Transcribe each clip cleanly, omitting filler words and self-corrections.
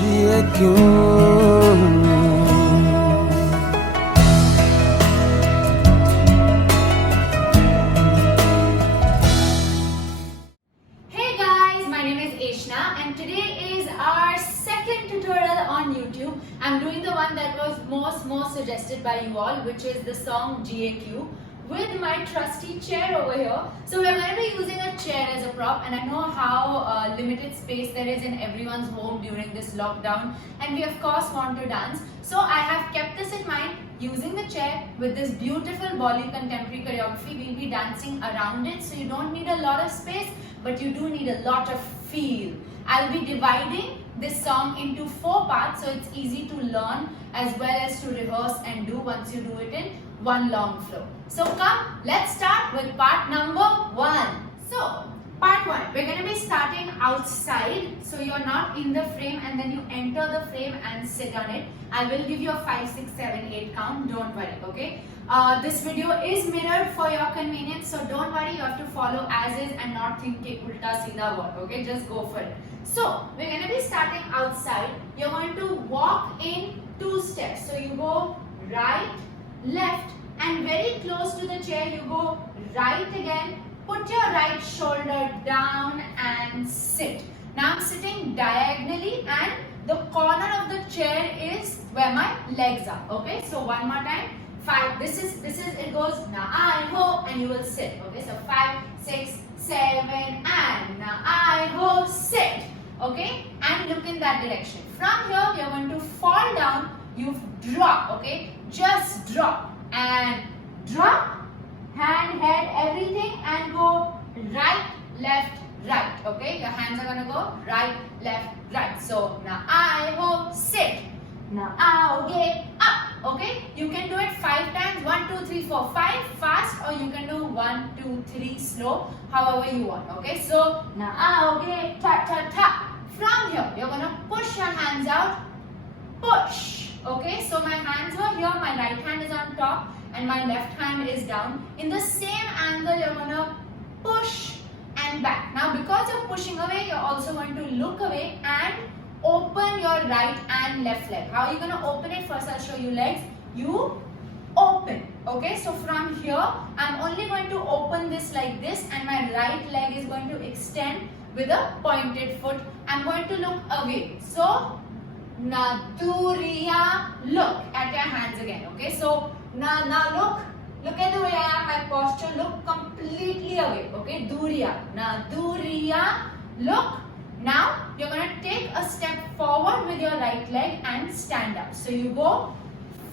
जिए क्यों। Hey guys, my name is Eshna and today is our second tutorial on YouTube. I'm doing the one that was most suggested by you all, which is the song GAQ with my trusty chair over here. So we're going to be using a chair as a prop, and I know how limited space there is in everyone's home during this lockdown, and we of course want to dance. So I have kept this in mind. Using the chair with this beautiful Bolly contemporary choreography, we'll be dancing around it, so you don't need a lot of space, but you do need a lot of feel. I'll be dividing this song into 4 parts, so it's easy to learn as well as to rehearse and do once you do it in one long flow. So come, let's start with part number 1. So, part 1, we're going to be starting outside, so you're not in the frame and then you enter the frame and sit on it. I will give you a 5, 6, 7, 8 count, don't worry, okay? This video is mirrored for your convenience, so don't worry, you have to follow as is and not think ke ulta seedha word, okay? Just go for it. So, we're going to be starting outside. You're going to walk in 2 steps. So, you go right, left, and very close to the chair, you go right again. Put your right shoulder down and sit. Now, I'm sitting diagonally and the corner of the chair is where my legs are, okay? So, one more time. 5, this is it goes na I ho and you will sit, okay? So 5, 6, 7 and na I ho, sit, okay? And look in that direction. From here you're going to fall down, you drop, okay? Just drop and drop, hand, head, everything, and go right, left, right, okay? Your hands are going to go right, left, right. So na I ho, sit, na ao ge, up. Okay, you can do it 5 times, 1, 2, 3, 4, 5 fast, or you can do 1, 2, 3 slow, however you want. Okay, so now okay, ta ta ta. From here, you're gonna push your hands out, push. Okay, so my hands were here, my right hand is on top, and my left hand is down. In the same angle, you're gonna push and back. Now, because you're pushing away, you're also going to look away and open your right and left leg. How are you going to open it? First, I'll show you legs. You open. Okay, so from here, I'm only going to open this like this, and my right leg is going to extend with a pointed foot. I'm going to look away. So, na duriya, look at your hands again. Okay, so now look at the way I am, my posture, look completely away. Okay, duriya, na duriya, look. Now, you're going to take a step forward with your right leg and stand up. So, you go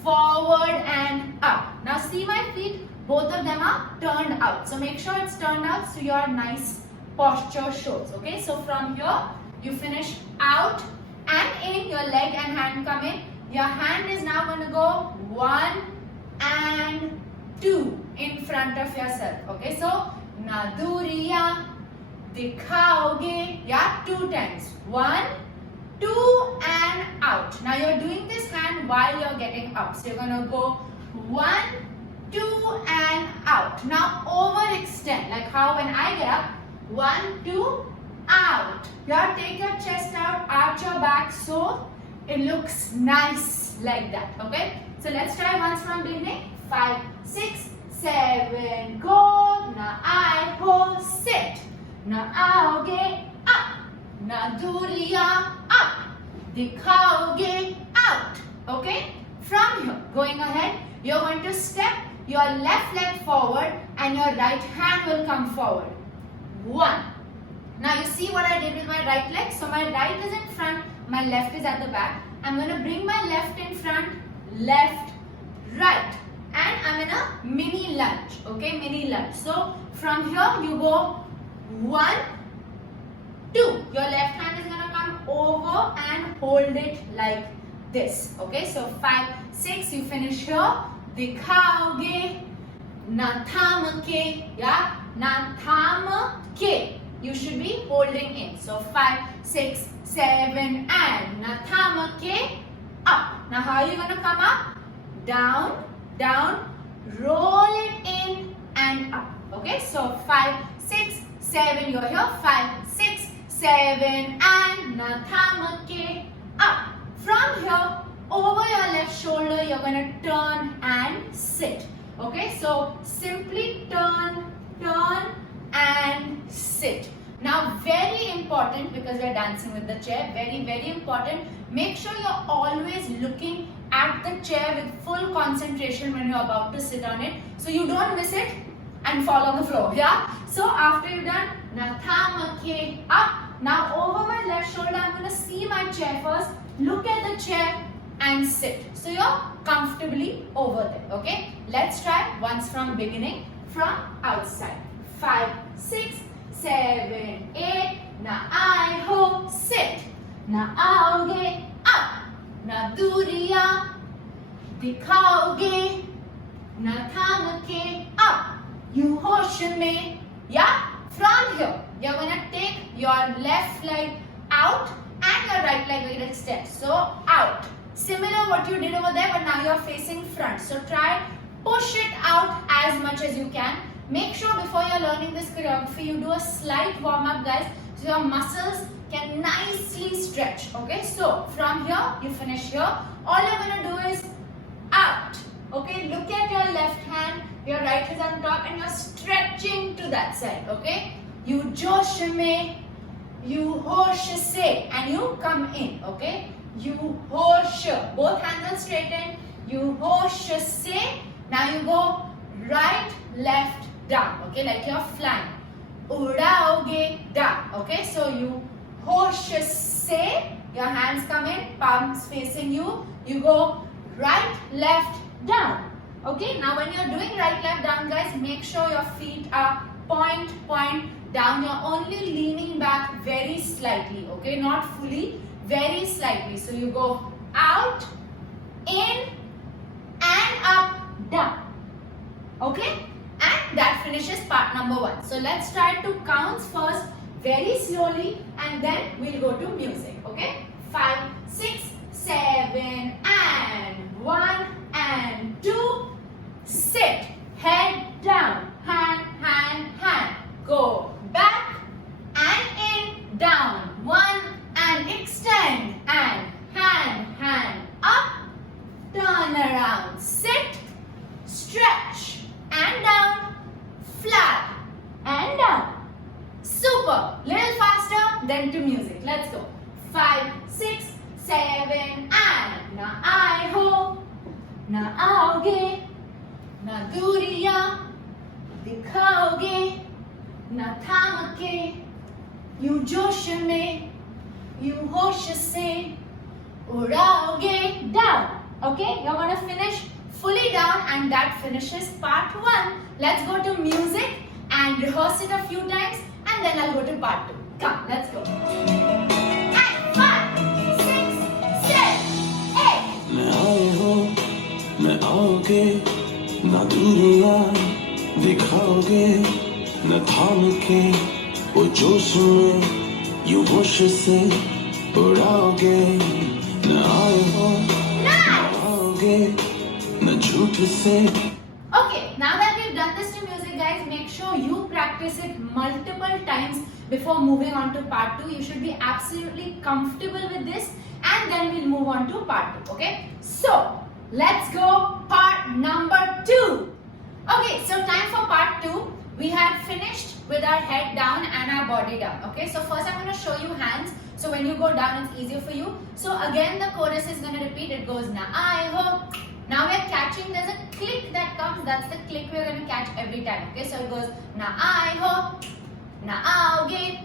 forward and up. Now, see my feet? Both of them are turned out. So, make sure it's turned out so your nice posture shows. Okay, so from here, you finish out and in. Your leg and hand come in. Your hand is now going to go 1 and 2 in front of yourself. Okay, so, na duriya, dikhaoge, yeah, 2 times. 1, 2 and out. Now you're doing this hand while you're getting up. So you're going to go 1, 2 and out. Now overextend, like how when I get up, 1, 2, out. Here, take your chest out, arch your back so it looks nice like that. Okay, so let's try once from beginning. 5, 6, 7, go. Now I ho, sit. Na aoge, up. Na duriya, up. Dikhaoge, out. Okay? From here, going ahead, you're going to step your left leg forward and your right hand will come forward. 1. Now you see what I did with my right leg? So my right is in front, my left is at the back. I'm going to bring my left in front, left, right. And I'm in a mini lunge. Okay? Mini lunge. So from here, you go 1, 2. Your left hand is going to come over and hold it like this. Okay, so 5, 6, you finish here. Dikhaoge, na thamke, yeah, na thamke. You should be holding in. So 5, 6, 7 and na thamke, up. Now how are you going to come up? Down, down, roll it in and up. Okay, so 5, 6, 7, you're here. 5, 6, 7 and na thamke, up. you're going to turn and sit. Okay, so simply turn and sit. Now very important, because we're dancing with the chair, very important, make sure you're always looking at the chair with full concentration when you're about to sit on it, so you don't miss it and fall on the floor. Yeah, so after you're done, now thamake up. Now over my left shoulder, I'm going to see my chair first, look at the chair and sit, so you're comfortably over there. Okay, let's try once from beginning, from outside. 5, 6, 7, 8. Now I ho, sit. Now आओगे up. Now दूरियां दिखाओगे. Now थाम के up. You होश में. Yeah. From here, you're gonna take your left leg out and your right leg will extend. So out. Similar what you did over there, but now you're facing front. So try push it out as much as you can. Make sure before you're learning this choreography, you do a slight warm up, guys, so your muscles can nicely stretch. Okay, so from here, you finish here. All you're gonna do is out. Okay, look at your left hand, your right is on top, and you're stretching to that side. Okay, you josh mein, you hosh se, and you come in. Okay, you hosh, both hands are straightened. You hosh se. Now you go right, left, down. Okay, like you're flying. Udaoge down. Okay, so you hosh se, your hands come in, palms facing you. You go right, left, down. Okay, now when you're doing right, left, down, guys, make sure your feet are point down. You're only leaning back very slightly. Okay, not fully, very slightly. So you go out, in, and up, down. Okay, and that finishes part number 1. So let's try to count first very slowly, and then we'll go to music. Okay, 5, 6, 7, and 1 and 2. Sit, head down, hand, go back and in, down, 1 and extend, and hand up, turn around, sit, stretch, and down, flat, and down. Super. Little faster, then to music. Let's go. 5, 6, 7, and now I ho, now आओगे, now दूरियां दिखाओगे, now थाम के, you जोश में, you होश से, उड़ाओगे down. Okay, you're gonna finish fully down, and that finishes part 1. Let's go to music and rehearse it a few times, and then I'll go to part 2. Come, let's go. And 5, 6, 7, 8. मैं आए हो, मैं आओगे, ना दूरियां दिखाओगे, न थाम के वो जोश में यूं होश से उड़ाओगे, न आए हो, Okay, now that we've done this to music, guys, make sure you practice it multiple times before moving on to part 2. You should be absolutely comfortable with this, and then we'll move on to part 2. Okay, so let's go part number 2. Okay, so time for part 2. We had finished with our head down and our body down. Okay, so first I'm going to show you hands. So when you go down, it's easier for you. So again, the chorus is going to repeat. It goes na I ho. Now we're catching. There's a click that comes. That's the click we're going to catch every time. Okay, so it goes na I ho, na aoge,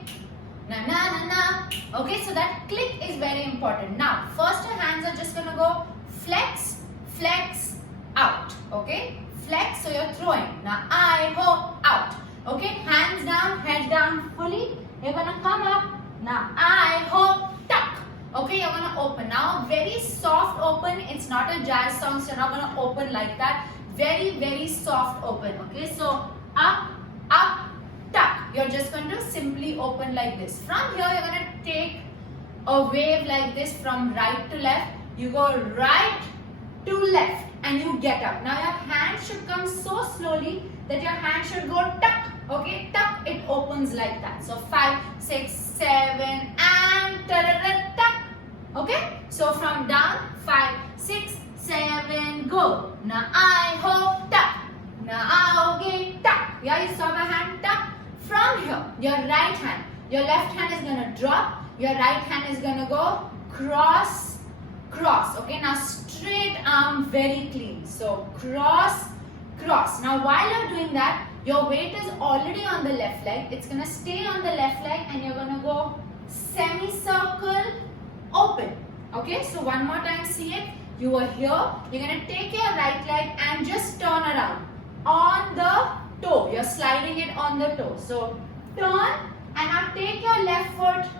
na na na na. Okay, so that click is very important. Now, first your hands are just going to go flex, flex, out. Okay, flex. So you're throwing. Na I ho, out. Okay, hands down, head down fully. You're going to come up. Now I ho, tuck. Okay, you're gonna open. Now very soft open. It's not a jazz song, so you're not gonna open like that. Very soft open. Okay, so up, tuck. You're just going to simply open like this. From here, you're gonna take a wave like this from right to left. You go right to left and you get up. Now your hand should come so slowly that your hand should go tuck. Okay, tuck, it opens like that. So 5, 6, 7 and tuck. Okay, so from down 5, 6, 7, go. Now I ho, tuck. Now आओगे, tuck. Yeah, you saw my hand, tuck. From here, your right hand, your left hand is gonna drop. Your right hand is gonna go cross, cross. Okay, now straight arm, very clean. So cross, cross. Now while you're doing that, your weight is already on the left leg. It's gonna stay on the left leg, and you're gonna go semicircle, open. Okay, so one more time, see it. You are here. You're gonna take your right leg and just turn around on the toe. You're sliding it on the toe. So turn, and now take your left foot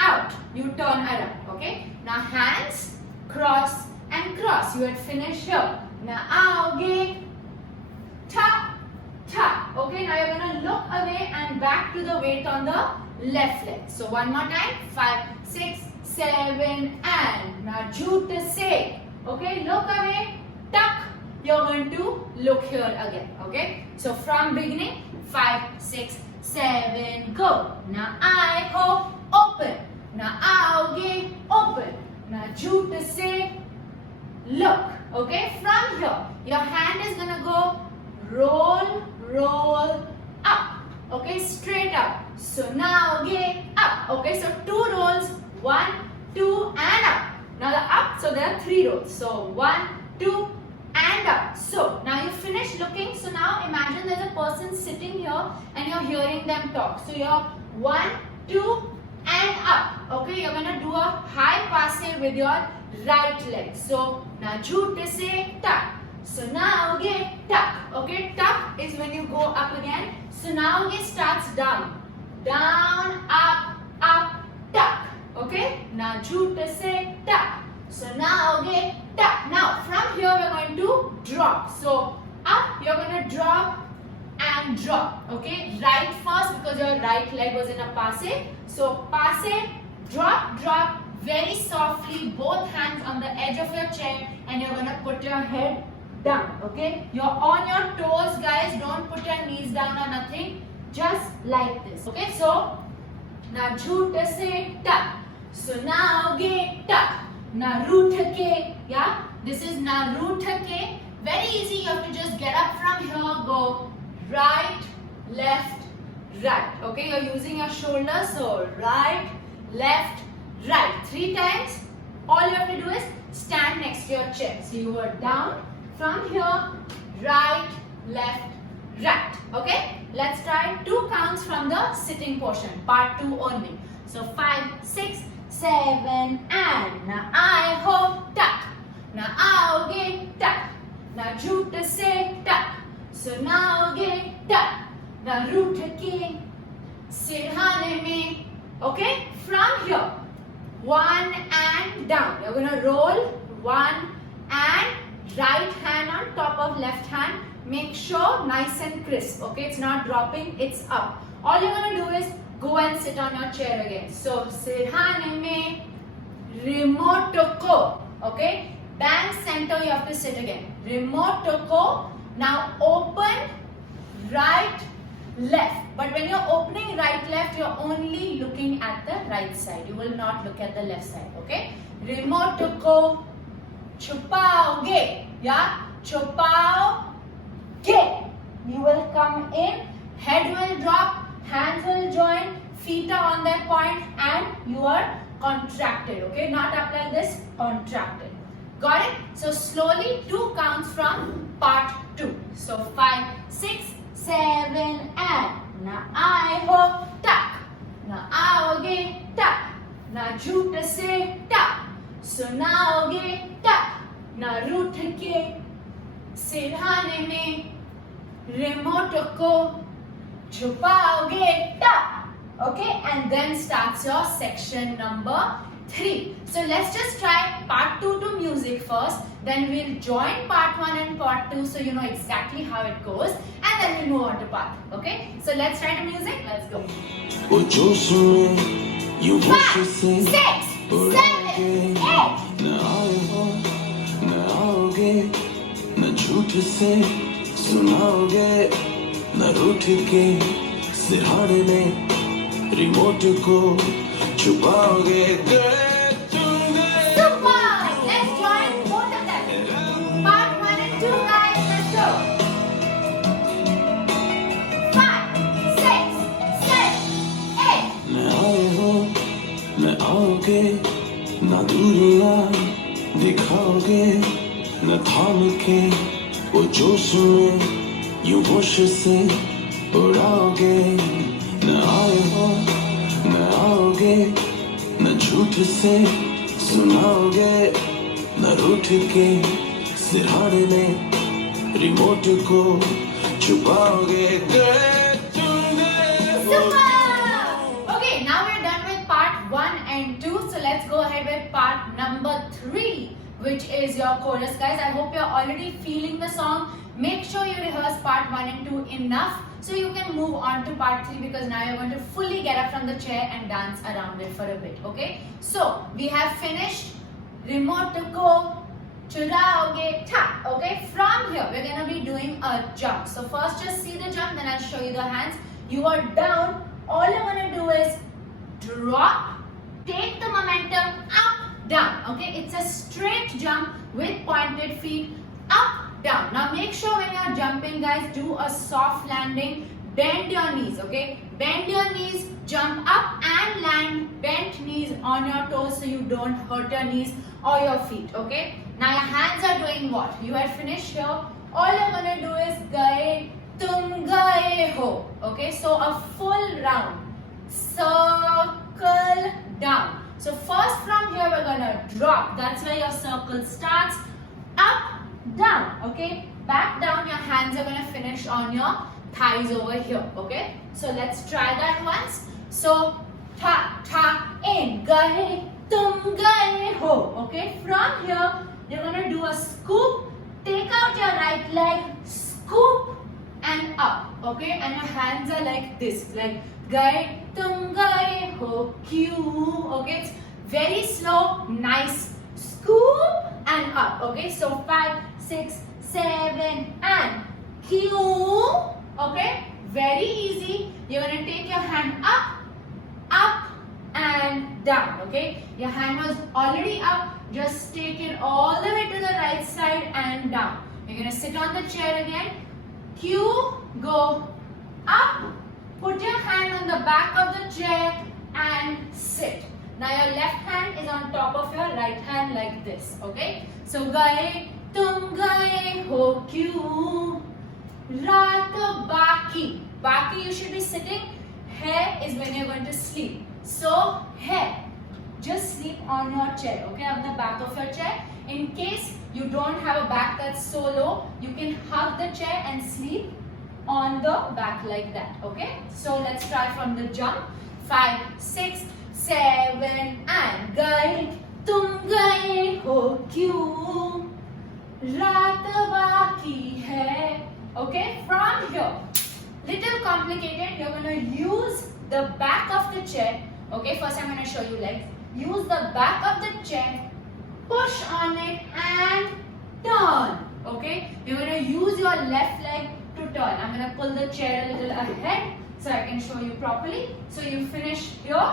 out. You turn around. Okay. Now hands cross and cross. You had finished here. Now आओगे, tap, tap. Okay. Now you're gonna look away and back to the weight on the left leg. So one more time. 5, 6, 7, and now jute se. Okay. Look away. Tuck. You're going to look here again. Okay. So from beginning. 5, 6, 7, go. Now I ho, open. Now आओगे, open. Now jute se, look. Okay, from here, your hand is gonna go roll, roll, up. Okay, straight up. So now आओगे, up. Okay, so 2 rolls, 1, 2, and up. Now the up, so there are 3 rolls. So 1, 2, and up. So now you finish looking. So now imagine there's a person sitting here and you're hearing them talk. So you're 1, 2, and up. Okay, you're gonna do a high passe with your right leg. So now jute se tuck. So now again tuck. Okay, tuck is when you go up again. So now again starts down, down, up, tuck. Okay, now jute se tuck. So now again tuck. Now from here we're going to drop. So up you're going to drop and drop. Okay, right first because your right leg was in a passe. So passe, drop, drop, very softly, both hands on the edge of your chair, and you're going to put your head down. Okay, you're on your toes, guys. Don't put your knees down or nothing. Just like this. Okay, so now jute se tuck. So now ge tuck. Now root ke, yeah. This is now root ke. Very easy. You have to just get up from here, go right, left, right. Okay, you're using your shoulders. So right, left, right. 3 times. All you have to do is stand next to your chair. So you were down from here, right, left, right. Okay, let's try 2 counts from the sitting portion, part 2 only. So 5, 6, 7, and now I ho, tuck. Now आओगे, tuck. Now jute se tuck. So now again tuck. Now root ke सिरहाने में. Okay, from here 1 and down. You're gonna roll 1 and right hand on top of left hand. Make sure nice and crisp. Okay, it's not dropping, it's up. All you're gonna do is go and sit on your chair again. So सिरहाने में remote ko. Okay, bang center you have to sit again. Remote ko. Now open right, left. But when you're opening right, left, you're only looking at the right side. You will not look at the left side. Okay? Remote ko chupaoge. Yeah? Chupaoge. You will come in. Head will drop. Hands will join. Feet are on their point. And you are contracted. Okay? Not up like this. Contracted. Got it? So slowly 2 counts from part 2. So 5, 6, 7, and now I ho, tuck. Now आओगे, tuck. Now jute se tuck. So now आओगे, tuck. Now root के सिरहाने में remote को छुपाओगे, tuck. Okay, and then starts your section number 3. So let's just try part 2 to music first. Then we'll join part 1 and part 2 so you know exactly how it goes. And then we'll move on to part 3. Okay? So let's try the music. Let's go. 5, 6, 7, 8. न झूठ से सुनाओगे न रूठ के सिरहाने में remote को छुपाओगे Super! Let's join both of them. ना दूरियां दिखाओगे न थाम के वो जोश में यूं होश से उड़ाओगे न आए हो न आओगे न झूठ से सुनाओगे न रूठ के सिरहाने में रिमोट को छुपाओगे Super! Okay, now we're done with part 1 and 2. So let's go ahead with part number 3, which is your chorus, guys. I hope you're already feeling the song. Make sure you rehearse part 1 and 2 enough so you can move on to part 3, because now you're going to fully get up from the chair and dance around it for a bit. Okay, so we have finished remote ko churaoge tha. Okay, from here we're going to be doing a jump. So first just see the jump, then I'll show you the hands. You are down. All you're going to do is drop, take the momentum up, down. Okay, it's a straight jump with pointed feet, up, down. Now make sure when you're jumping, guys, do a soft landing. Bend your knees. Okay, bend your knees, jump up and land bent knees on your toes so you don't hurt your knees or your feet. Okay, now your hands are doing what? You have finished here. All you're going to do is gaye tum gaye ho. Okay, so a full round, circle down. So first from here we're going to drop. That's where your circle starts. Up, down. Okay, back down. Your hands are going to finish on your thighs over here. Okay, so let's try that once. So tha tha in gaye tum gaye ho. Okay, from here you're going to do a scoop. Take out your right leg, scoop and up. Okay, and your hands are like this, like gaye tum gaye ho cue. Okay, it's very slow, nice. Scoop and up. Okay, so 5, 6, 7 and cue. Okay, very easy. You're going to take your hand up and down. Okay, your hand was already up. Just take it all the way to the right side and down. You're going to sit on the chair again. Cue, go up. Put your hand on the back of the chair and sit. Now your left hand is on top of your right hand like this. Okay, so gaye tum gaye ho cue. Raat baki. Baki, you should be sitting. Hai is when you're going to sleep. So hai, just sleep on your chair. Okay, on the back of your chair. In case you don't have a back that's so low, you can hug the chair and sleep on the back like that. Okay, so let's try from the jump. 5, 6, 7 and gaye tum gaye ho cue. Raat baki hai. Okay, from here, little complicated. You're going to use the back of the chair. Okay, first I'm going to show you legs. Use the back of the chair, push on it and turn. Okay, you're going to use your left leg to turn. I'm going to pull the chair a little ahead so I can show you properly. So you finish here.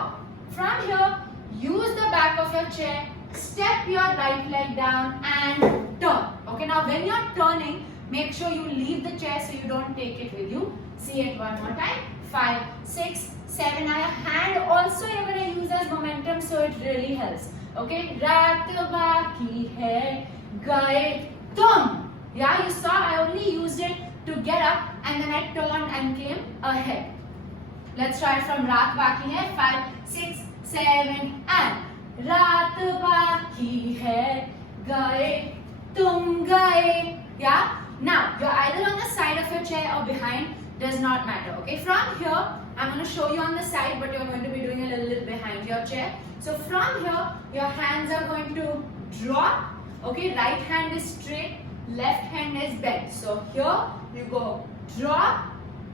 From here, use the back of your chair, step your right leg down and turn. Okay, now when you're turning, make sure you leave the chair so you don't take it with you. See it one more time. 5, 6, 7. Now your hand also you're going to use as momentum, so it really helps. Okay, raat baki hai gaye tum. Yeah, you saw I only used it to get up and then I turned and came ahead. Let's try from raat baki hai. 5, 6, 7 and raat baki hai gaye tum gaye. Yeah. Now, you're either on the side of your chair or behind, does not matter. Okay, from here, I'm going to show you on the side, but you're going to be doing a little bit behind your chair. So from here, your hands are going to drop. Okay, right hand is straight, left hand is bent. So here, you go drop,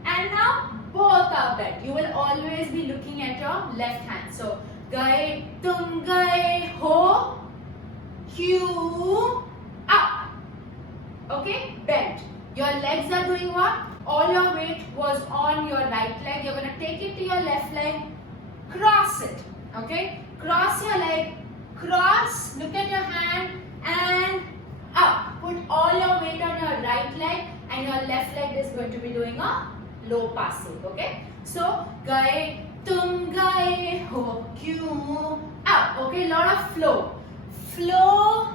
and now both are bent. You will always be looking at your left hand. So, gaye tum gaye ho, cue, up. Okay, bent. Your legs are doing what? All your weight was on your right leg. You're going to take it to your left leg, cross it. Okay, cross your leg, cross, look at your hand and up. Put all your weight on your right leg and your left leg is going to be doing a low passing. Okay, so gaye tum gaye ho cue, up. Okay, lot of flow. flow,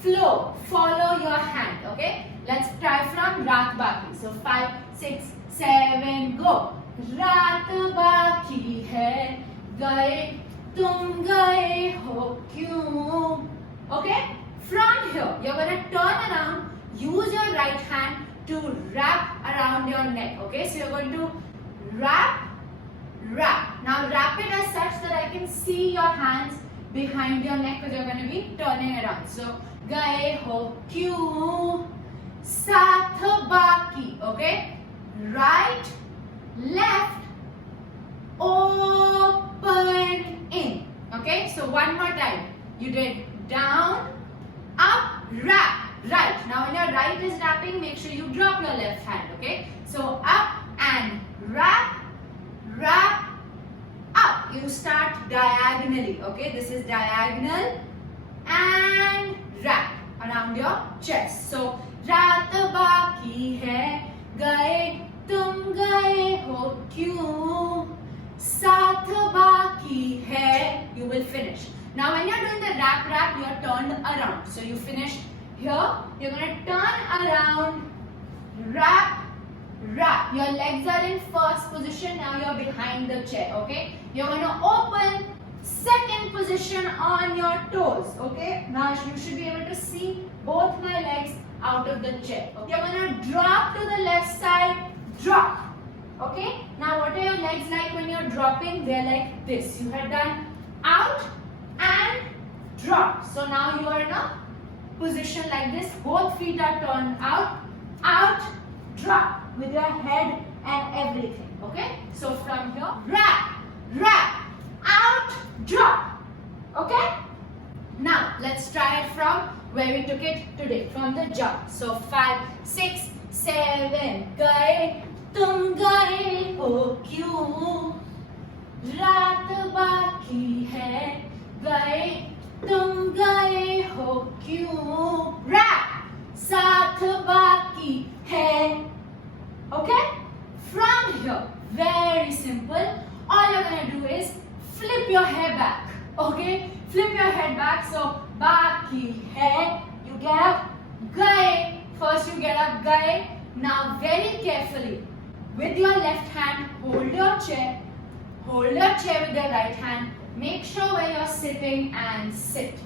flow. Follow your hand. Okay. Let's try from Raat Baki. So 5, 6, 7, go. रात बाकी है, गए तुम गए हो क्यों? Okay? From here, you're gonna turn around. Use your right hand to wrap around your neck. Okay? So you're going to wrap, wrap. Now wrap it as such that I can see your hands behind your neck because you're going to be turning around. So गए हो क्यों? साथ बाकी. Okay? Right, left, open, in. Okay, so one more time. You did down, up, wrap, right. Now when your right is wrapping, make sure you drop your left hand. Okay, so up and wrap, wrap, up. You start diagonally. Okay, this is diagonal and wrap around your chest. So रात बाकी है, गए तुम गए हो क्यों? साथ बाकी है. You will finish. Now when you're doing the wrap, you're turned around. So you finish here. You're going to turn around, wrap, wrap. Your legs are in first position. Now you're behind the chair. Okay. You're going to open second position on your toes. Okay. Now you should be able to see both my legs out of the chair. Okay. You're going to drop to the left side. Drop. Okay. Now what are your legs like when you're dropping? They're like this. You have done out and drop. So now you are in a position like this. Both feet are turned out, out, drop with your head and everything. Okay. So from here, wrap, wrap, out, drop. Okay. Now let's try it from where we took it today, from the jump. So 5, 6, 7, गए तुम गए हो क्यों? रात बाकी है, गए तुम गए हो क्यों? Wrap, साथ बाकी है. Okay? From here, very simple. All you're gonna do is flip your hair back. Okay? Flip your head back. So बाकी है. You get up, गए. First you get up, गए. Now very carefully, with your left hand, hold your chair with your right hand. Make sure where you're sitting and sit.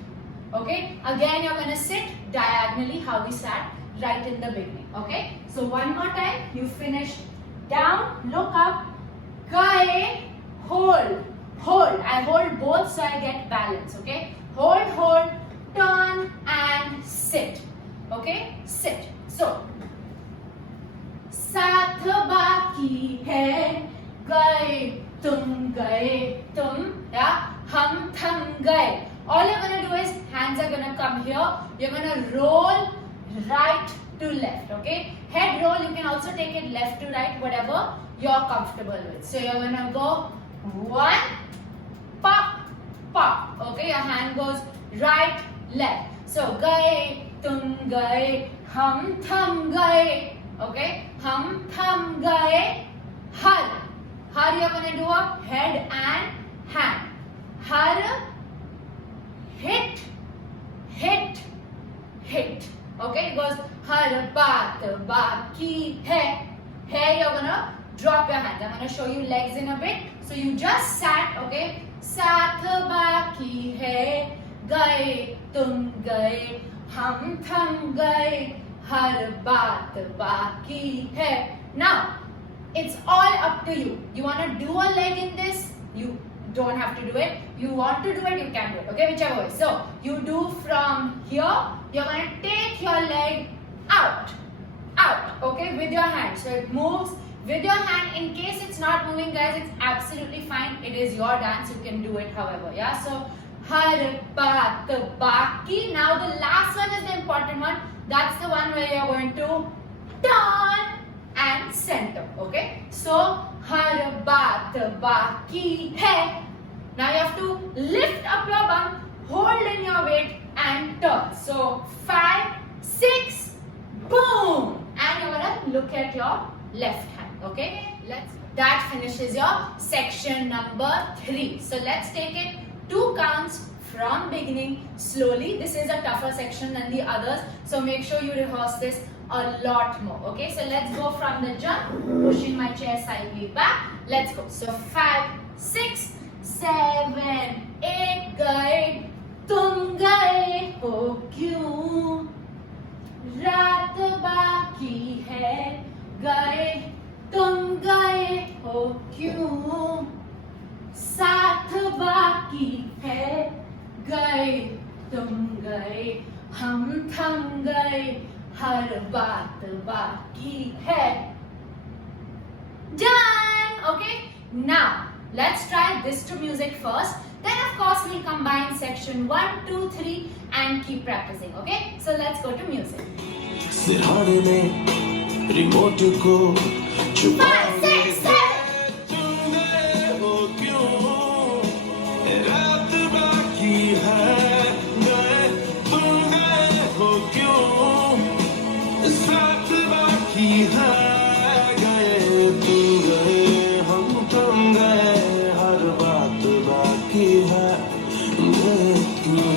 Okay? Again, you're going to sit diagonally how we sat right in the beginning. Okay? So one more time. You finish down, look up, gaye, hold, hold. I hold both so I get balance. Okay? Hold, hold, turn and sit. Okay? Sit. So, साथ बाकी है, गए तुम, yeah, हम थम गए. All you're gonna do is hands are gonna come here. You're gonna roll right to left. Okay, head roll. You can also take it left to right, whatever you're comfortable with. So you're gonna go 1, pop, pop. Okay, your hand goes right, left. So गए तुम गए, हम थम गए. Okay, हम थम गए. Har you're gonna do a head and hand. Har, hit, hit, hit. Okay, it goes har baat baki hai. Here you're gonna drop your hands. I'm gonna show you legs in a bit. So you just sat. Okay, साथ बाकी है, गए तुम गए, हम थम गए. हर बात बाकी है. Now, it's all up to you. You want to do a leg in this? You don't have to do it. You want to do it, you can do it. Okay, whichever way. So, you do from here. You're going to take your leg out. Out. Okay, with your hand. So, it moves with your hand. In case it's not moving, guys, it's absolutely fine. It is your dance. You can do it however. Yeah, so, har baat baki. Now, the last one is the important one. That's the one where you're going to turn and center. Okay, so har baat baki hai. Now you have to lift up your bum, hold in your weight and turn. So 5, 6, boom, and you're gonna look at your left hand. Okay, that finishes your section number 3. So let's take it 2 counts from beginning slowly. This is a tougher section than the others, so make sure you rehearse this a lot more. Okay, so let's go from the jump, pushing my chair slightly back. Let's go. So 5, 6, 7, 8 गए तुम गए हो क्यों, रात बाकी है गए तुम गए हो क्यों, साथ बाकी है गए तुम गए, हम थम गए हर बात बाकी है. Done. Okay, now let's try this to music first. Then of course we'll combine section 1, 2, 3 and keep practicing. Okay, so let's go to music. सिरहाने में रिमोट को छुपा 5, 6, 7. तुम गए हो क्यों, रात बाकी है गए तुम गए हो क्यों, साथ बाकी है गए तुम गए, हम थम गए हर बात बाकी है गए क्यों.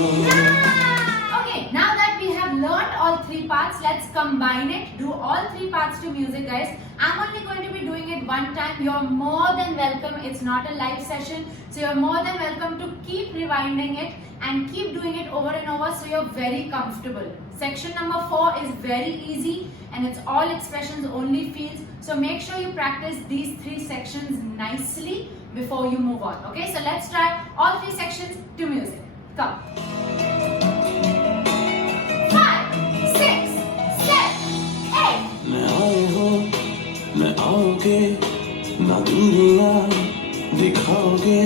Okay, now that we have learned all 3 parts, let's combine it. Do all 3 parts to music, guys. I'm only going to be doing it one time. You're more than welcome. It's not a live session, so you're more than welcome to keep rewinding it and keep doing it over and over so you're very comfortable. Section number 4 is very easy and it's all expressions, only feels. So make sure you practice these 3 sections nicely before you move on. Okay, so let's try all 3 sections to music. Come. 5, 6, 7, 8. न आए हो न आओगे, न दूरियां दिखाओगे,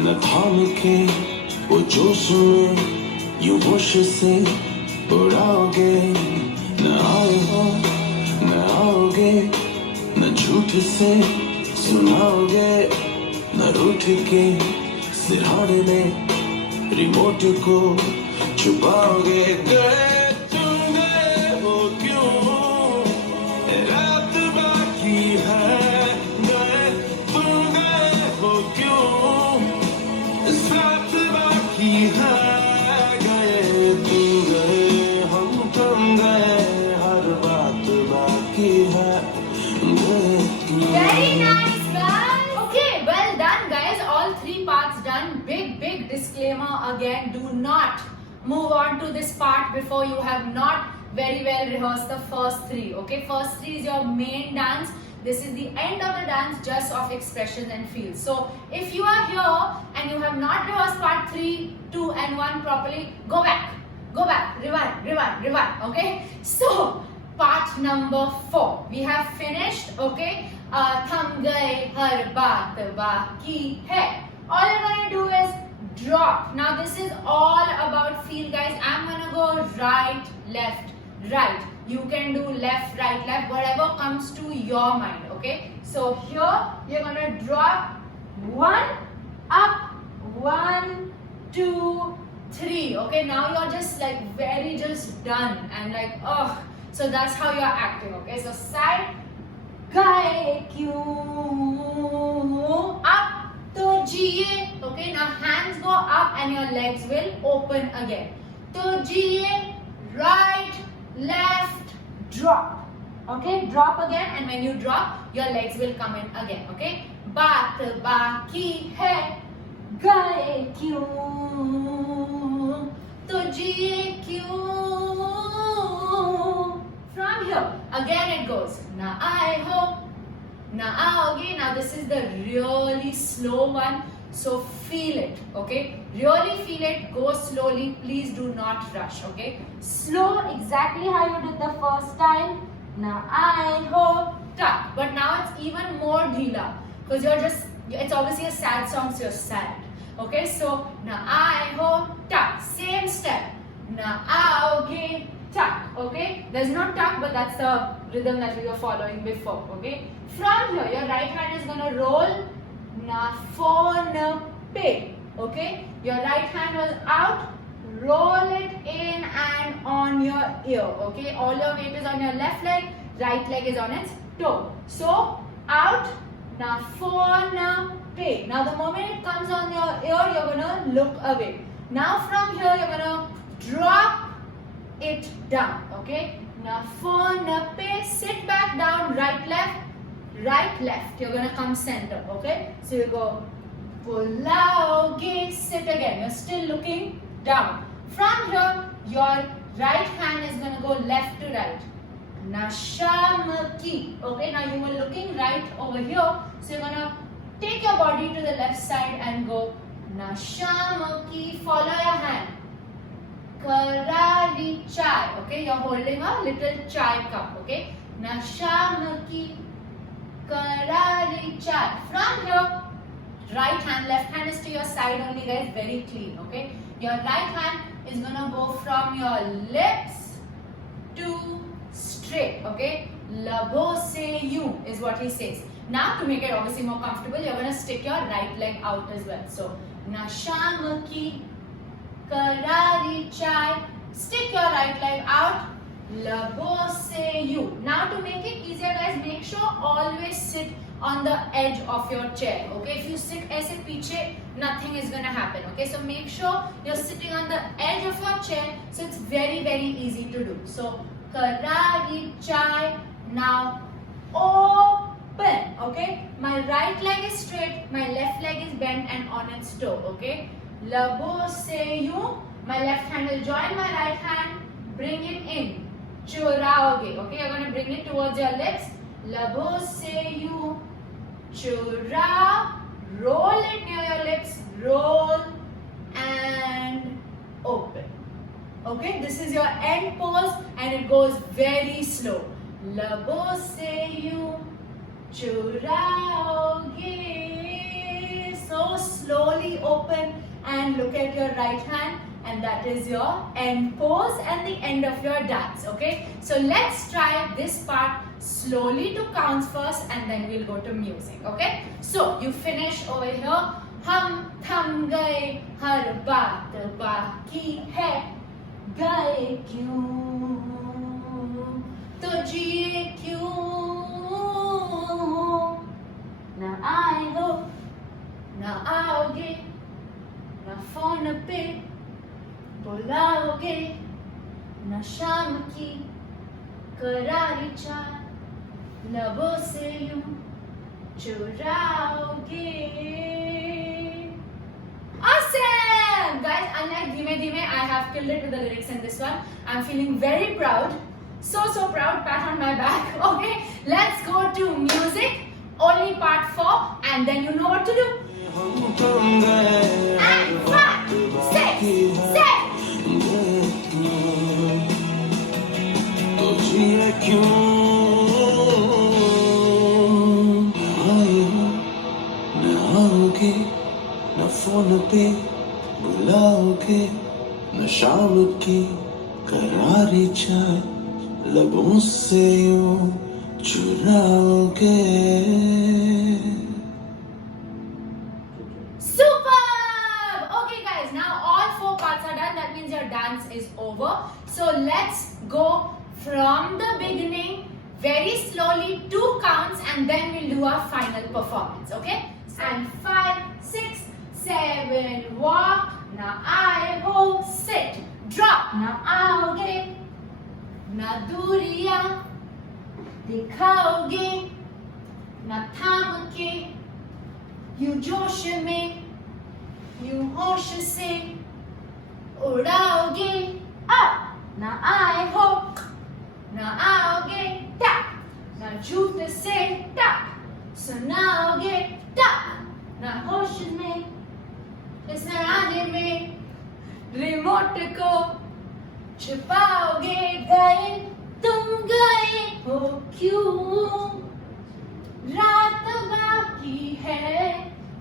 न थाम के वो जोश में यूं होश से उड़ाओगे. न आए हो न आओगे, न झूठ से सुनाओगे, न रूठ के सिरहाने में रिमोट को छुपाओगे. गए तुम गए हो क्यों, रात बाकी है गए तुम गए हो क्यों, साथ बाकी है गए तुम गए, हम थम गए हर बात बाकी है गए क्यों. Very nice, guys. Okay, well done, guys. All 3 parts done. Big disclaimer again. Do not move on to this part before you have not very well rehearsed the first 3. Okay, first 3 is your main dance. This is the end of the dance, just of expressions and feels. So if you are here and you have not rehearsed part 3, 2 and 1 properly, go back, rewind. Okay, so part number 4 we have finished. Okay, thum gaye har baat baki hai. All you're gonna do is drop. Now this is all about feel, guys. I'm gonna go right, left, right. You can do left, right, left, whatever comes to your mind. Okay, so here you're gonna drop 1 up, 1, 2, 3. Okay, now you're just like very just done and like oh, so that's how you're acting. Okay, so side gaye kyun, up to jiye. Okay, now hands go up and your legs will open again. To jiye, right, left, drop. Okay, drop again, and when you drop, your legs will come in again. Okay, baat baki hai, gaye kyun, to jiye kyun. From here, again it goes. Na aaye ho, na aoge. Now this is the really slow one, so feel it. Okay, really feel it. Go slowly. Please do not rush. Okay, slow, exactly how you did the first time. Na aaye ho, tuck. But now it's even more dheela because you're just. It's obviously a sad song, so you're sad. Okay, so na aaye ho, tuck. Same step. Na aoge, tuck. Okay, there's no tuck, but that's the rhythm that we were following before. Okay, from here your right hand is gonna roll. Na phone pe. Okay, your right hand was out. Roll it in and on your ear. Okay, all your weight is on your left leg. Right leg is on its toe. So out. Na phone pe. Now the moment it comes on your ear, you're gonna look away. Now from here you're gonna drop it down. Okay. Now phone pe, sit back down, right left. You're gonna come center. Okay. So you go pulaoge, sit again. You're still looking down. From here, your right hand is gonna go left to right. Nashamaki. Okay, now you were looking right over here. So you're gonna take your body to the left side and go Nashamaki. Follow your hand. Karali chai. Okay, you're holding a little chai cup. Okay, Nashamaki. Karali chai. From here, right hand, left hand is to your side only, guys. Very clean. Okay, your right hand is gonna go from your lips to straight. Okay, labo se you is what he says. Now to make it obviously more comfortable, you're gonna stick your right leg out as well. So Nashamaki Karari chai. Stick your right leg out. Labo se you. Now to make it easier, guys, make sure always sit on the edge of your chair. Okay, if you sit aise piche, nothing is gonna happen. Okay, so make sure you're sitting on the edge of your chair, so it's very easy to do. So Karari chai. Now open. Okay, my right leg is straight, my left leg is bent and on its toe. Okay, labo se you. My left hand will join my right hand, bring it in. Choraoge. Okay, you're going to bring it towards your lips. Labo se you. Chora. Roll it near your lips. Roll and open. Okay, this is your end pose and it goes very slow. Labo se you. Choraoge. So slowly open and look at your right hand. And that is your end pose and the end of your dance. Okay, so let's try this part slowly. 2 counts first and then we'll go to music. Okay, so you finish over here. Hum thum gaye, har baat baki hai, gaye kyun, to jiye kyun, na aaye ho, na aoge, na phone pe बुलाओगे न शाम की करारी चाय लबों से यूं चुराओगे. Awesome! Guys, unlike Dhime Dhime, I have killed it with the lyrics in this one. I'm feeling very proud. So proud. Pat on my back. Okay, let's go to music. Only part 4 and then you know what to do. And 5, 6, 7. न phone पे बुलाओगे न शाम की करारी चाय लबों से यूं चुराओगे. Superb! Okay guys, now all 4 parts are done. That means your dance is over. So let's go from the beginning, very slowly, 2 counts and then we'll do our final performance. Okay? And 5, 6, 7, walk. Now I ho, sit, drop. Now आओगे, ना दूरियां दिखाओगे, ना थाम के, यूं जोश में, यूं होश से उड़ाओगे. Up. ना आए हो, ना आओगे, टक. ना झूठ से टक, सुनाओगे टक. ना होश में, इस आने में, रिमोट को छुपाओगे. गए तुम गए हो क्यों, रात बाकी है.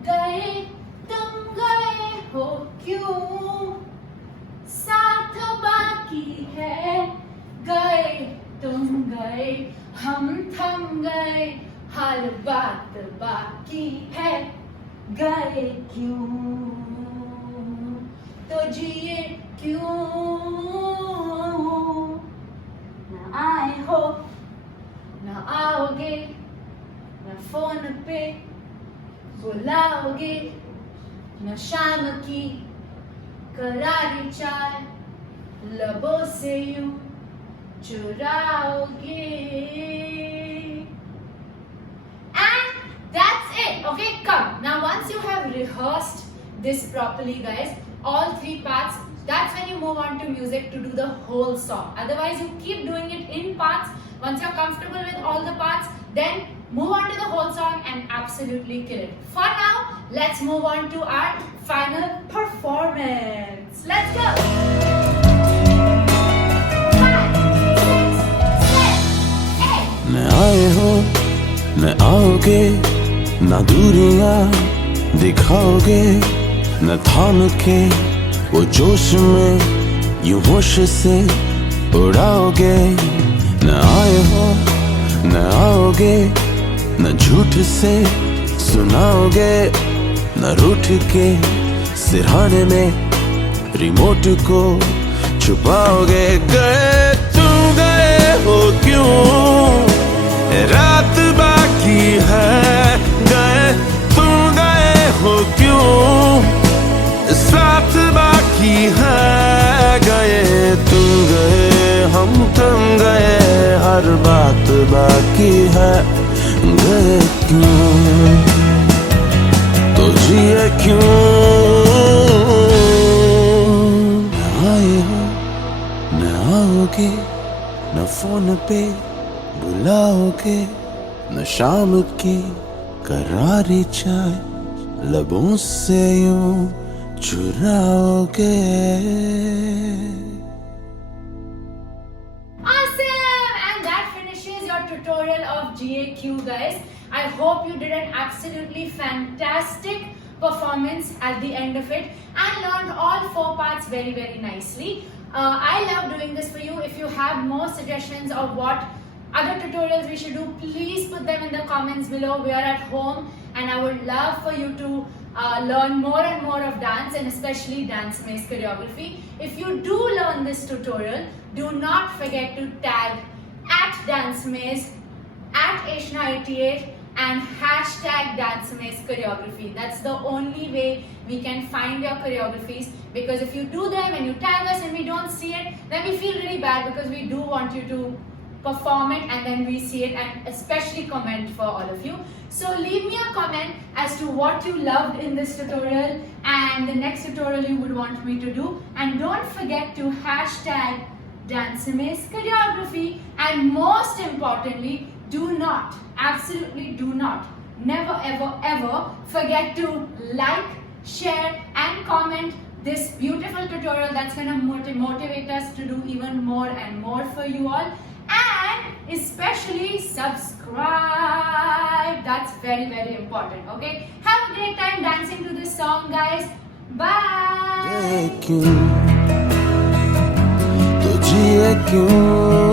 गए तुम गए हो क्यों, साथ बाकी है. गए तुम गए, हम थम गए, हर बात बाकी है. गए क्यों, तो जिए क्यों. ना आए हो, ना आओगे, ना फोन पे बुलाओगे, न शाम की करारी चाय लबों से यूं चुराओगे. And that's it. Okay, come. Now once you have rehearsed this properly, guys, all three parts, that's when you move on to music to do the whole song. Otherwise, you keep doing it in parts. Once you're comfortable with all the parts, then move on to the whole song and absolutely kill it. For now, let's move on to our final performance. Let's go. 5, 6, 7, 8. न आए हो न आओगे, न दूरियां दिखाओगे, न थाम के वो जोश में यूं होश से उड़ाओगे. न आए हो न आओगे, न झूठ से सुनाओगे, न रूठ के सिरहाने में रिमोट को छुपाओगे. गए तुम गए हो क्यों, रात बाकी है. गए तुम गए हो क्यों, साथ बाकी है. गए तुम गए हम थम गए, हर बात बाकी है. गए क्यों तो जिए क्यों. न आए हो न आओगे, न फोन पे बुलाओगे, न शाम की करारी चाय लबों से यूं चुराओगे. Awesome! And that finishes your tutorial of GAQ, guys. I hope you did an absolutely fantastic performance at the end of it and learned all 4 parts very, very nicely. I love doing this for you. If you have more suggestions of what other tutorials we should do, please put them in the comments below. We are at home and I would love for you to learn more and more of dance, and especially dance maze choreography. If you do learn this tutorial, do not forget to tag at dance maze, at Ashna88 and hashtag dance maze choreography. That's the only way we can find your choreographies, because if you do them and you tag us and we don't see it, then we feel really bad, because we do want you to perform it and then we see it, and especially comment for all of you. So leave me a comment as to what you loved in this tutorial and the next tutorial you would want me to do, and don't forget to hashtag dance maze choreography. And most importantly, do not, absolutely do not, never ever ever forget to like, share and comment this beautiful tutorial that's going to motivate us to do even more and more for you all. And especially subscribe. That's very, very important. Okay, have a great time dancing to this song, guys. Bye. तो जिए क्यों.